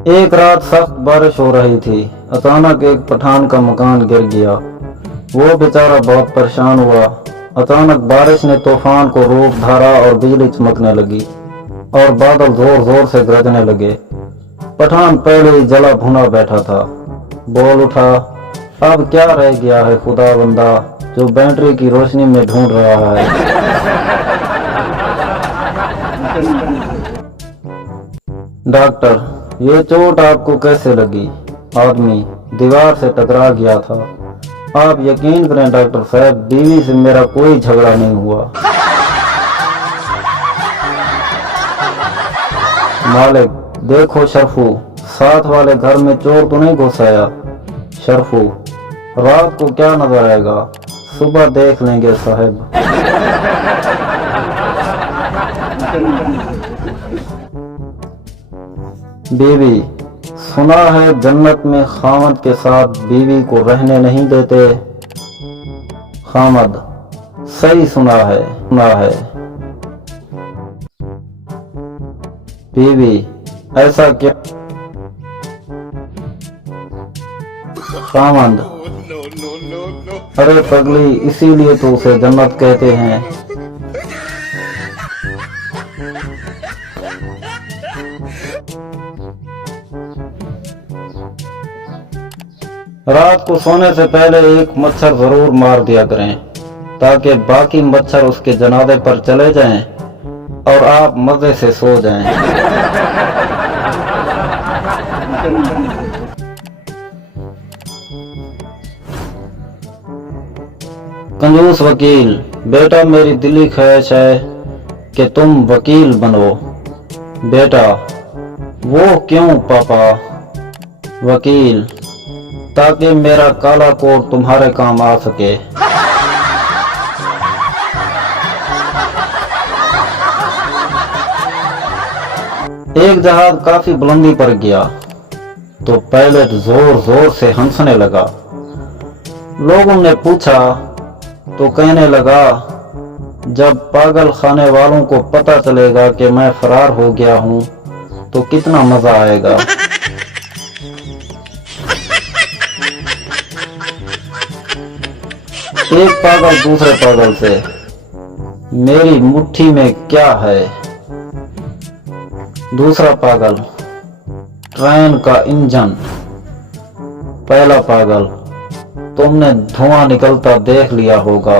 एक रात सख्त बारिश हो रही थी। अचानक एक पठान का मकान गिर गया। वो बेचारा बहुत परेशान हुआ। अचानक बारिश ने तूफान को रूप धारा और बिजली चमकने लगी और बादल जोर जोर से गरजने लगे। पठान पहले ही जला भुना बैठा था। बोल उठा, अब क्या रह गया है खुदा बंदा जो बैटरी की रोशनी में ढूंढ रहा है। डॉक्टर, ये चोट आपको कैसे लगी? आदमी, दीवार से टकरा गया था। आप यकीन करें डॉक्टर साहब, बीवी से मेरा कोई झगड़ा नहीं हुआ। मालिक, देखो शरफू, साथ वाले घर में चोर तो नहीं घुस आया? शरफू, रात को क्या नजर आएगा, सुबह देख लेंगे साहब। बीवी, सुना है जन्नत में खामद के साथ बीवी को रहने नहीं देते। खामद, सही सुना है। बीवी, ऐसा क्या? खामद, अरे पगली, इसीलिए तो उसे जन्नत कहते हैं। रात को सोने से पहले एक मच्छर जरूर मार दिया करें ताकि बाकी मच्छर उसके जनाजे पर चले जाएं और आप मजे से सो जाएं। कंजूस वकील, बेटा मेरी दिली ख्वाहिश है कि तुम वकील बनो। बेटा, वो क्यों पापा? वकील, ताकि मेरा काला कोट तुम्हारे काम आ सके। एक जहाज काफी बुलंदी पर गया तो पायलट जोर जोर से हंसने लगा। लोगों ने पूछा तो कहने लगा, जब पागल खाने वालों को पता चलेगा कि मैं फरार हो गया हूं तो कितना मजा आएगा। एक पागल दूसरे पागल से, मेरी मुट्ठी में क्या है? दूसरा पागल, ट्रेन का इंजन। पहला पागल, तुमने धुआं निकलता देख लिया होगा।